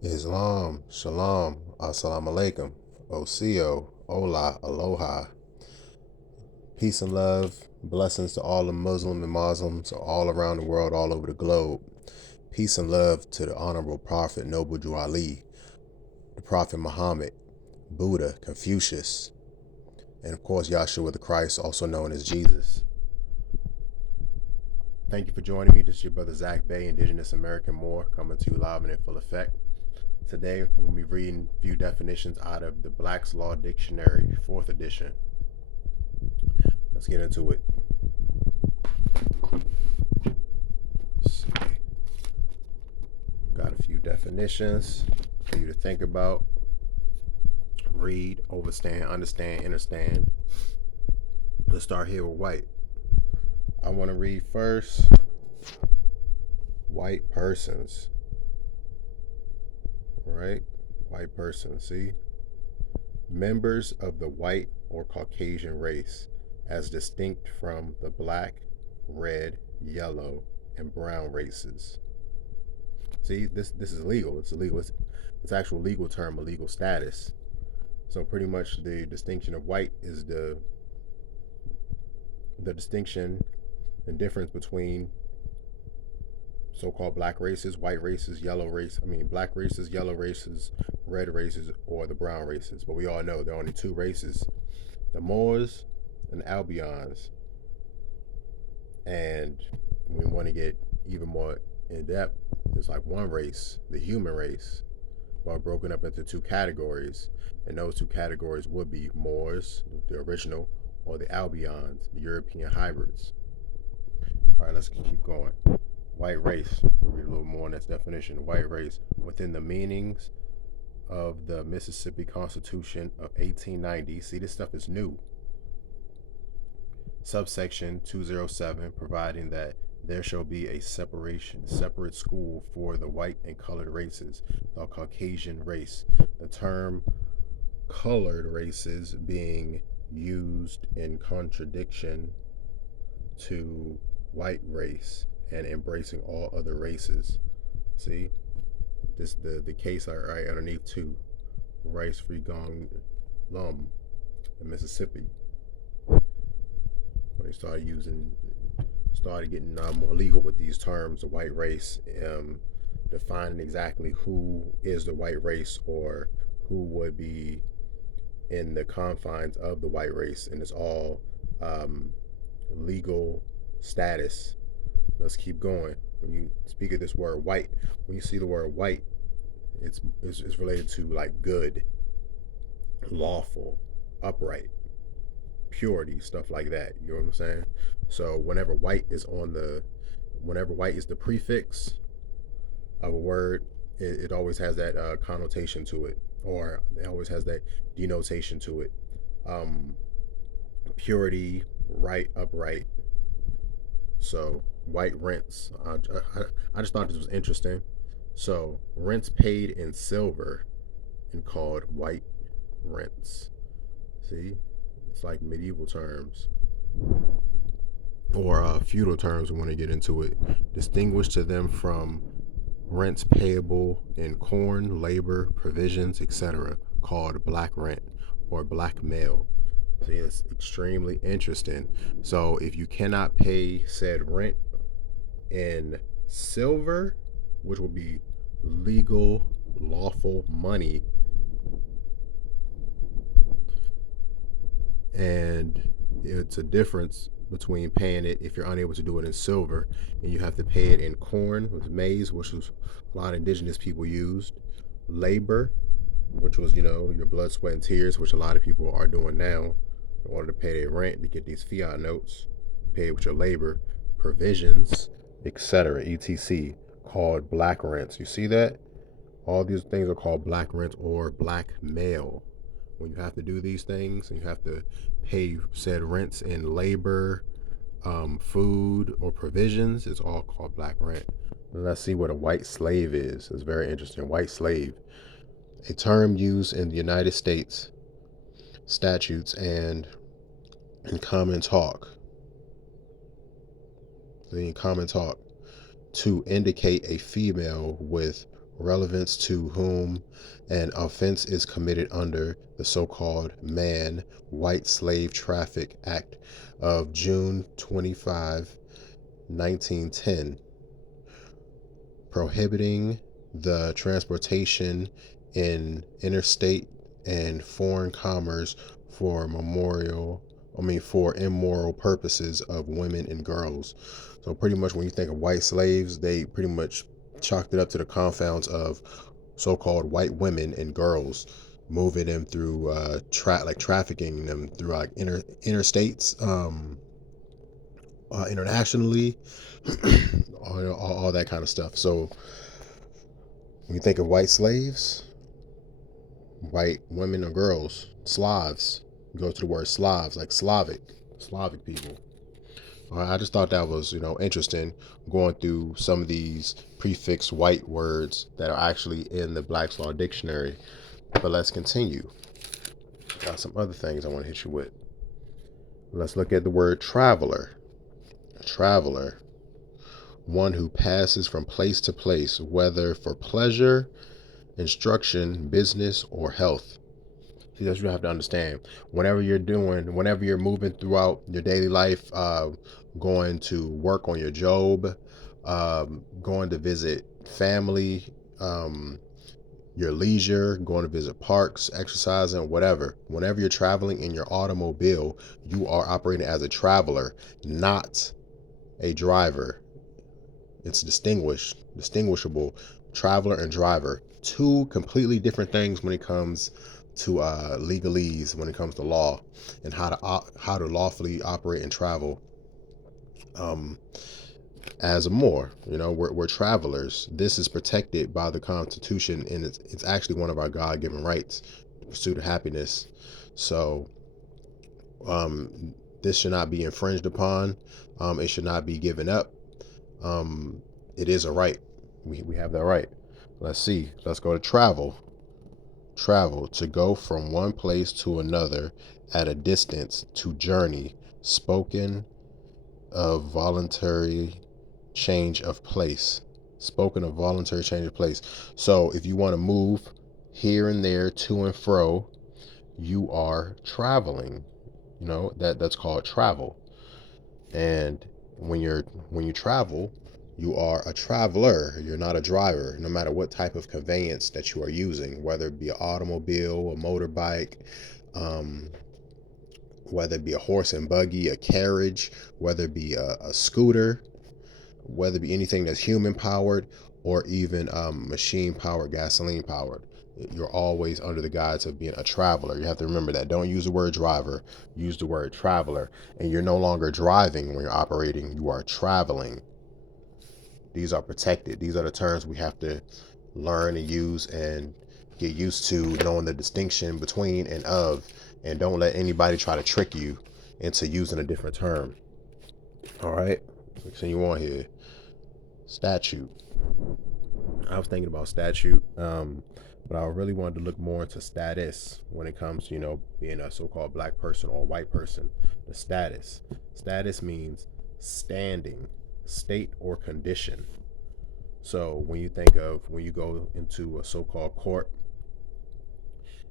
Islam, Shalom, Assalamu alaikum, Osio, Ola, Aloha. Peace and love, blessings to all the Muslim and Muslims all around the world, all over the globe. Peace and love to the Honorable Prophet Noble Drew Ali, the Prophet Muhammad, Buddha, Confucius, and of course Yahshua the Christ, also known as Jesus. Thank you for joining me. This is your brother Zach Bey, Indigenous American Moor, coming to you live and in full effect. Today, we're going to be reading a few definitions out of the Black's Law Dictionary, 4th edition. Let's get into it. Let's see. Got a few definitions for you to think about, read, understand, understand. Let's start here with white. I want to read first white persons. Right? White persons, see? Members of the white or Caucasian race, as distinct from the black, red, yellow, and brown races. See, this is legal. It's illegal. It's actual legal term, a legal status. So pretty much the distinction of white is the distinction and difference between so-called black races, white races, black races, yellow races, red races, or the brown races. But we all know there are only two races: the Moors and Albions. And we want to get even more in depth. There's like one race, the human race, well broken up into two categories, and those two categories would be Moors, the original, or the Albions, the European hybrids. All right, let's keep going. White race. We'll read a little more on this definition. White race within the meanings of the Mississippi Constitution of 1890. See, this stuff is new. Subsection 207, providing that there shall be a separate school for the white and colored races, the Caucasian race. The term colored races being used in contradiction to white race and embracing all other races. See, this the case right underneath too. Rice Free Gong Lum in Mississippi. When they started getting more legal with these terms, the white race, defining exactly who is the white race or who would be in the confines of the white race, and it's all legal status. Let's keep going. When you speak of this word white, when you see the word white, it's related to like good, lawful, upright, purity, stuff like that. You know what I'm saying? So whenever white is the prefix of a word, it always has that connotation to it, or it always has that denotation to it. Purity, right, upright. So white rents. I just thought this was interesting. So rents paid in silver and called white rents. See, it's like medieval terms or feudal terms. We want to get into it. Distinguished to them from rents payable in corn, labor, provisions, etc., called black rent or blackmail. See, it's extremely interesting. So if you cannot pay said rent in silver, which will be legal, lawful money, and it's a difference between paying it if you're unable to do it in silver, and you have to pay it in corn with maize, which was a lot of indigenous people used, labor, which was your blood, sweat, and tears, which a lot of people are doing now in order to pay their rent to get these fiat notes. Pay it with your labor, provisions, etc., etc., called black rents. You see that? All these things are called black rents or blackmail. When you have to do these things and you have to pay said rents in labor, food, or provisions, it's all called black rent. Let's see what a white slave is. It's very interesting. White slave, a term used in the United States statutes and in common talk. In common talk, to indicate a female with relevance to whom an offense is committed under the so-called Man White Slave Traffic Act of June 25, 1910, prohibiting the transportation in interstate and foreign commerce for for immoral purposes of women and girls. So pretty much when you think of white slaves, they pretty much chalked it up to the confounds of so-called white women and girls, moving them through trafficking them through like interstates, internationally, all that kind of stuff. So when you think of white slaves, white women or girls, Slavs, you go to the word Slavs, like Slavic people. I just thought that was, interesting, going through some of these prefix white words that are actually in the Black's Law Dictionary. But let's continue. Got some other things I want to hit you with. Let's look at the word traveler. A traveler, one who passes from place to place, whether for pleasure, instruction, business, or health. See, that's what you have to understand. Whenever you're moving throughout your daily life, going to work on your job, going to visit family, your leisure, going to visit parks, exercising, whatever. Whenever you're traveling in your automobile, you are operating as a traveler, not a driver. It's distinguishable, traveler and driver. Two completely different things when it comes to legalese, when it comes to law and how to lawfully operate and travel. As a Moor, we're travelers. This is protected by the Constitution, and it's actually one of our God-given rights, the pursuit of happiness. So this should not be infringed upon. It should not be given up. It is a right. We have that right. Let's see. Let's go to travel. Travel, to go from one place to another at a distance, to journey. Spoken of voluntary change of place. Spoken of voluntary change of place. So if you want to move here and there, to and fro, you are traveling. That's called travel. And when you travel, you are a traveler. You're not a driver, no matter what type of conveyance that you are using, whether it be an automobile, a motorbike, whether it be a horse and buggy, a carriage, whether it be a scooter, whether it be anything that's human powered or even machine powered, gasoline powered. You're always under the guise of being a traveler. You have to remember that. Don't use the word driver, use the word traveler. And you're no longer driving when you're operating, you are traveling. These are protected. These are the terms we have to learn and use and get used to, knowing the distinction between and of, and don't let anybody try to trick you into using a different term. All right, continue on here. Statute. I was thinking about statute, but I really wanted to look more into status when it comes to, being a so-called black person or white person. The status. Status means standing, state, or condition. So when you go into a so-called court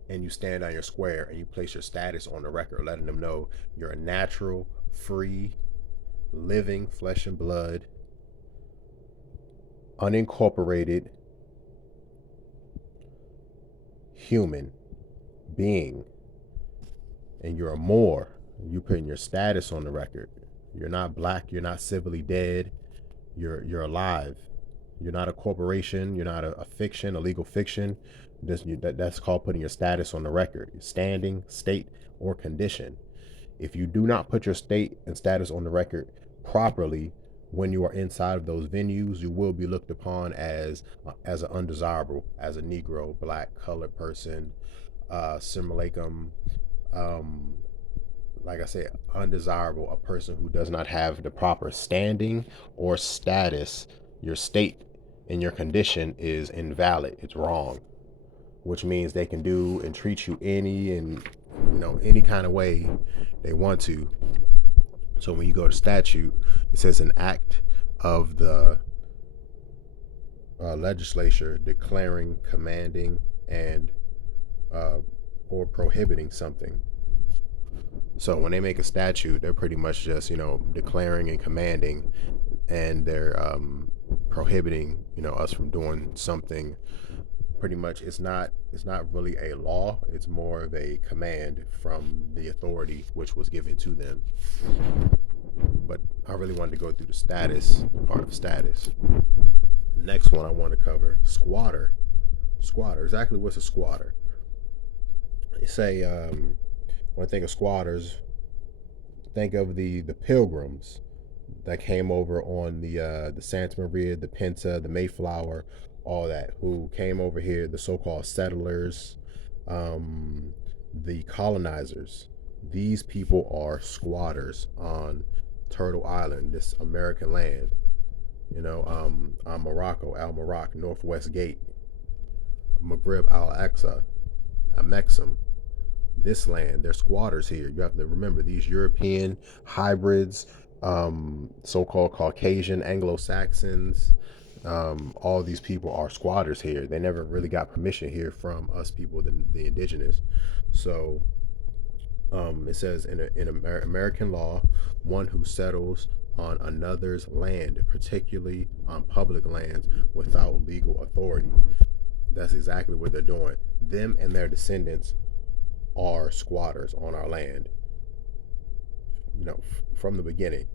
and you stand on your square and you place your status on the record, letting them know you're a natural, free, living, flesh and blood, unincorporated human being, and you're a Moor. You putting your status on the record. You're not black. You're not civilly dead. You're alive. You're not a corporation. You're not a fiction, a legal fiction. That's called putting your status on the record. Standing, state, or condition. If you do not put your state and status on the record properly when you are inside of those venues, you will be looked upon as an undesirable, as a Negro, black, colored person, simulacrum, like I said, undesirable, a person who does not have the proper standing or status. Your state and your condition is invalid. It's wrong, which means they can do and treat you any kind of way they want to. So when you go to statute, it says an act of the legislature declaring, commanding, and uh, or prohibiting something. So when they make a statute, they're pretty much just declaring and commanding, and they're prohibiting us from doing something. Pretty much, it's not really a law. It's more of a command from the authority which was given to them. But I really wanted to go through the status part of status. Next one I want to cover: squatter. Squatter. Exactly what's a squatter? They say when I think of squatters, think of the pilgrims that came over on the Santa Maria, the Pinta, the Mayflower, all that, who came over here, the so-called settlers, the colonizers. These people are squatters on Turtle Island, this American land. Morocco, Al Maroc, Northwest Gate, Maghreb, Al Aqsa, Amexem, this land. They're squatters here. You have to remember these European hybrids, so-called Caucasian, Anglo-Saxons. All these people are squatters here. They never really got permission here from us people, the indigenous. So it says in American law, one who settles on another's land, particularly on public lands, without legal authority. That's exactly what they're doing. Them and their descendants are squatters on our land. From the beginning.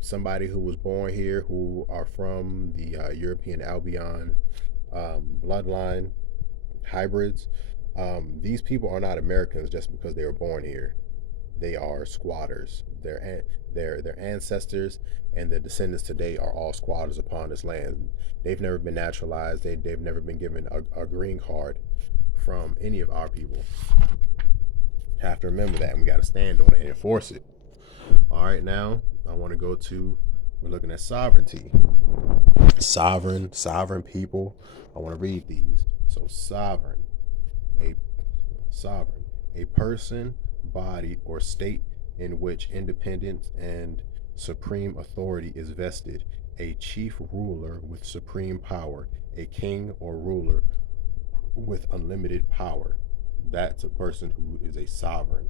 Somebody who was born here, who are from the European Albion bloodline hybrids, these people are not Americans just because they were born here. They are squatters. Their ancestors and their descendants today are all squatters upon this land. They've never been naturalized. They've never been given a green card from any of our people. Have to remember that, and we got to stand on it and enforce it. All right, now I want to go to, we're looking at sovereignty. Sovereign people. I want to read these. So a sovereign, a person, body, or state in which independence and supreme authority is vested, a chief ruler with supreme power, a king or ruler with unlimited power. That's a person who is a sovereign.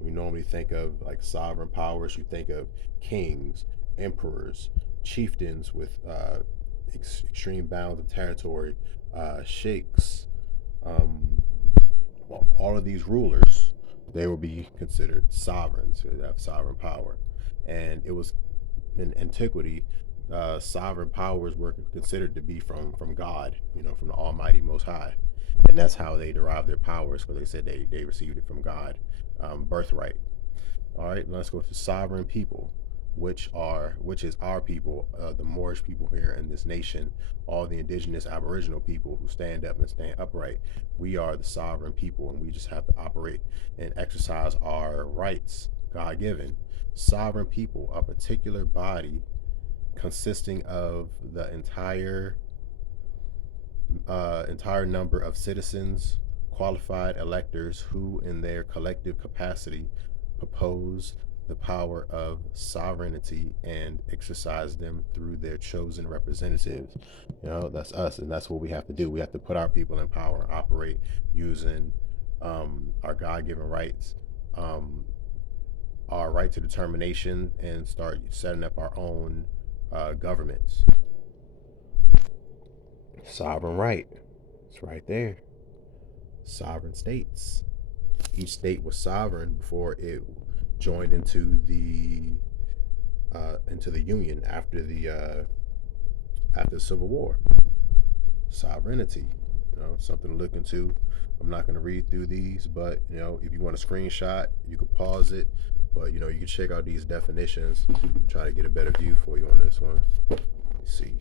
We normally think of like sovereign powers, you think of kings, emperors, chieftains with extreme bounds of territory, sheikhs, well, all of these rulers, they will be considered sovereigns. They have sovereign power. And it was in antiquity, sovereign powers were considered to be from God, from the Almighty Most High. And that's how they derived their powers, because they said they received it from God, birthright. All right, let's go to sovereign people, which is our people, the Moorish people here in this nation, all the indigenous Aboriginal people who stand up and stand upright. We are the sovereign people, and we just have to operate and exercise our rights, God given. Sovereign people, a particular body consisting of the entire number of citizens, qualified electors who, in their collective capacity, propose the power of sovereignty and exercise them through their chosen representatives. That's us, and that's what we have to do. We have to put our people in power and operate using our God-given rights, our right to determination, and start setting up our own governments. Sovereign right. It's right there. Sovereign states. Each state was sovereign before it joined into the Union after the Civil War. Sovereignty, something to look into. I'm not going to read through these, but if you want a screenshot, you could pause it. But you can check out these definitions. Try to get a better view for you on this one. Let's see,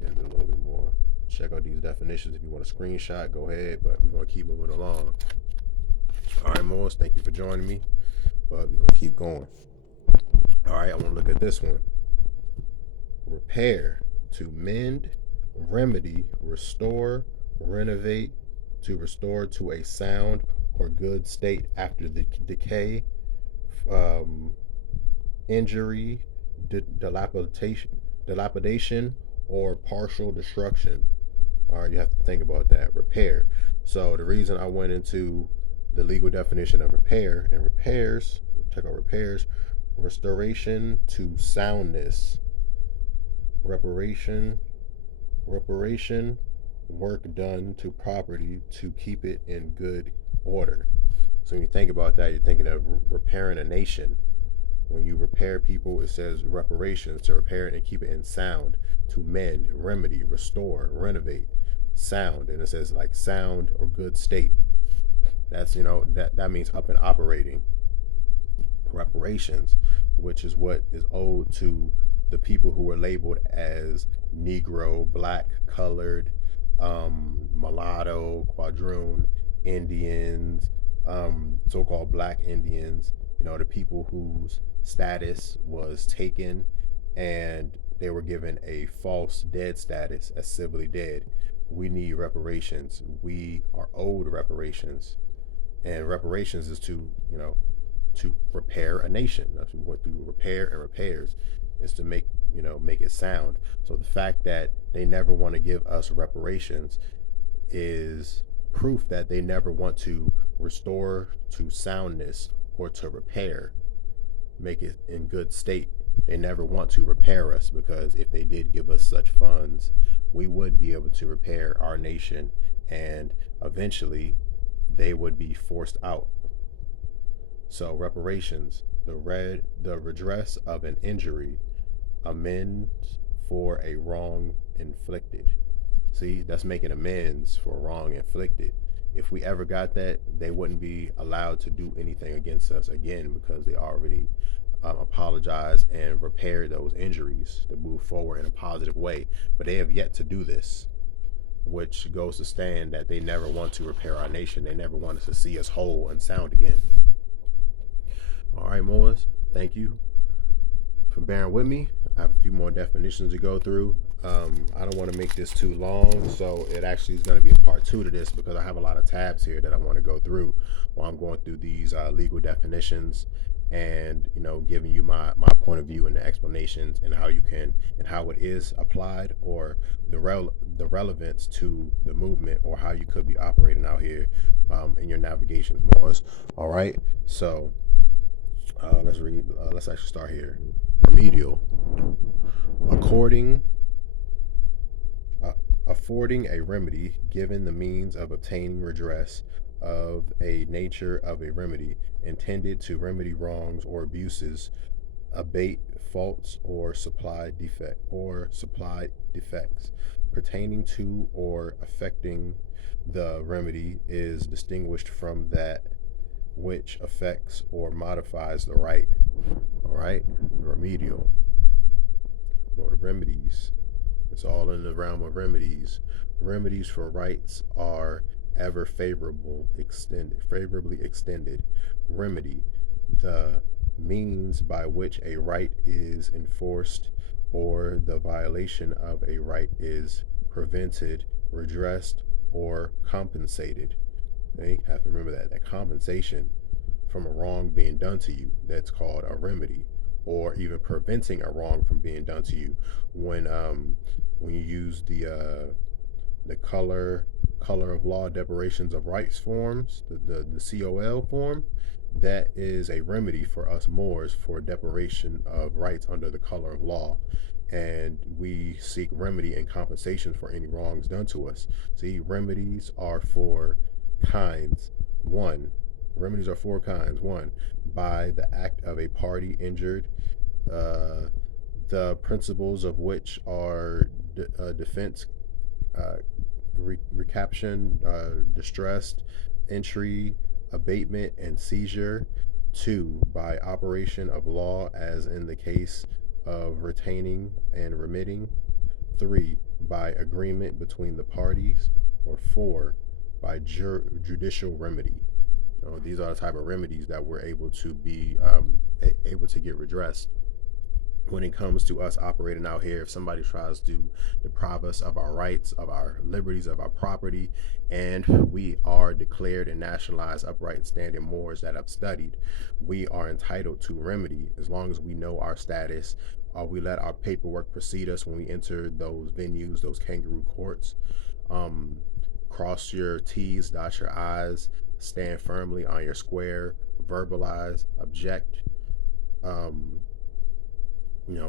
and a little bit more. Check out these definitions. If you want a screenshot, go ahead. But we're gonna keep moving along. All right, Morris, thank you for joining me. But we're gonna keep going. All right, I want to look at this one. Repair, to mend, remedy, restore, renovate, to restore to a sound or good state after the decay, injury, dilapidation, or partial destruction. All right, you have to think about that. Repair. So the reason I went into the legal definition of repair and repairs, check out repairs, restoration to soundness, reparation, reparation, work done to property to keep it in good order. So when you think about that, you're thinking of repairing a nation. When you repair people, it says reparations, to repair it and keep it in sound, to mend, remedy, restore, renovate, sound, and it says like sound or good state. That's that means up and operating. Reparations, which is what is owed to the people who were labeled as Negro, Black, Colored, Mulatto, Quadroon, Indians, so-called Black Indians. The people whose status was taken and they were given a false dead status as civilly dead. We need reparations. We are owed reparations, and reparations is to repair a nation. That's what through repair and repairs is to make it sound. So the fact that they never want to give us reparations is proof that they never want to restore to soundness or to repair, make it in good state. They never want to repair us, because if they did give us such funds, we would be able to repair our nation, and eventually they would be forced out. So reparations, the redress of an injury, amends for a wrong inflicted. See, that's making amends for a wrong inflicted. If we ever got that, they wouldn't be allowed to do anything against us again, because they already apologized and repaired those injuries to move forward in a positive way. But they have yet to do this, which goes to stand that they never want to repair our nation. They never want us to see us whole and sound again. All right, Moas, thank you for bearing with me. I have a few more definitions to go through. I don't want to make this too long, so it actually is going to be a part two to this, because I have a lot of tabs here that I want to go through while I'm going through these legal definitions, and giving you my point of view and the explanations, and how you can and how it is applied, or the relevance to the movement, or how you could be operating out here in your navigations, Moas. All right, so let's read. Let's actually start here. Remedial, according, affording a remedy, given the means of obtaining redress of a nature of a remedy intended to remedy wrongs or abuses, abate faults or supply defects pertaining to or affecting the remedy, is distinguished from that which affects or modifies the right. All right, remedial. Go to remedies. It's all in the realm of remedies. Remedies for rights are ever favorably extended. Remedy, the means by which a right is enforced or the violation of a right is prevented, redressed, or compensated. You have to remember that compensation from a wrong being done to you, that's called a remedy, or even preventing a wrong from being done to you. When you use the color of law declarations of rights forms, the COL form, that is a remedy for us Moors for declaration of rights under the color of law. And we seek remedy and compensation for any wrongs done to us. See, remedies are for kinds. One, remedies are four kinds. One, by the act of a party injured, the principles of which are defense, recaption, distressed, entry, abatement, and seizure. Two, by operation of law, as in the case of retaining and remitting. Three, by agreement between the parties. Or four, by judicial remedy. These are the type of remedies that we're able to be able to get redressed. When it comes to us operating out here, if somebody tries to deprive us of our rights, of our liberties, of our property, and we are declared and nationalized upright and standing Moors that have studied, we are entitled to remedy as long as we know our status, We let our paperwork precede us when we enter those venues, those kangaroo courts. Um, Cross your T's, dot your I's, stand firmly on your square, verbalize, object. Um,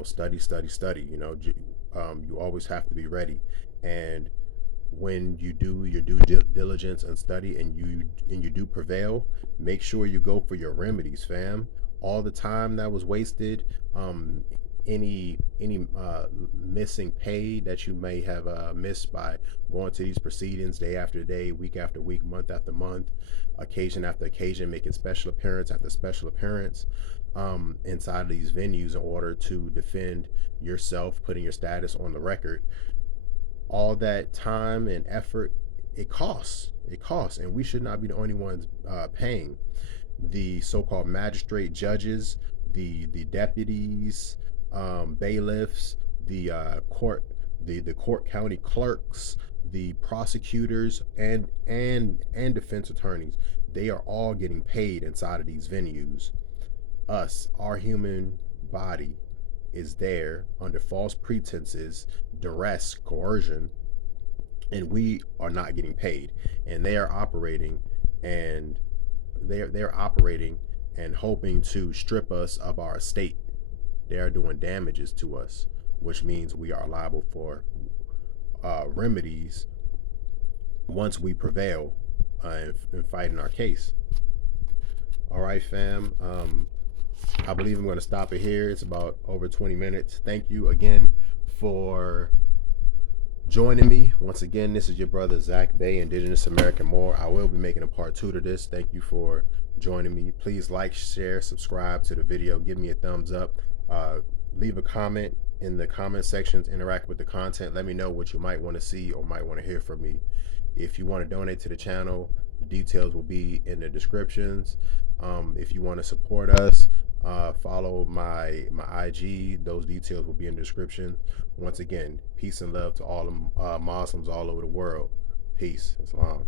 Study, study, study. You always have to be ready. And when you do your due diligence and study, and you do prevail, make sure you go for your remedies, fam. All the time that was wasted, um, any missing pay that you may have missed by going to these proceedings day after day, week after week, month after month, occasion after occasion, making special appearance after special appearance, inside of these venues in order to defend yourself, putting your status on the record. All that time and effort, it costs. It costs, and we should not be the only ones paying. The so-called magistrate judges, the deputies, bailiffs, the the court county clerks, the prosecutors, and defense attorneys. They are all getting paid inside of these venues. Us, our human body, is there under false pretenses, duress, coercion, and we are not getting paid. And they are operating, and they're operating and hoping to strip us of our estate. They are doing damages to us, which means we are liable for remedies once we prevail in fighting our case. All right, fam. I believe I'm going to stop it here. It's about over 20 minutes. Thank you again for joining me. Once again, this is your brother Zach Bey, Indigenous American More. I will be making a part 2 to this. Thank you for joining me. Please like, share, subscribe to the video. Give me a thumbs up. Leave a comment in the comment sections. Interact with the content. Let me know what you might want to see or might want to hear from me. If you want to donate to the channel, the details will be in the descriptions. If you want to support us, follow my IG. Those details will be in the description. Once again, peace and love to all Muslims all over the world. Peace. Islam.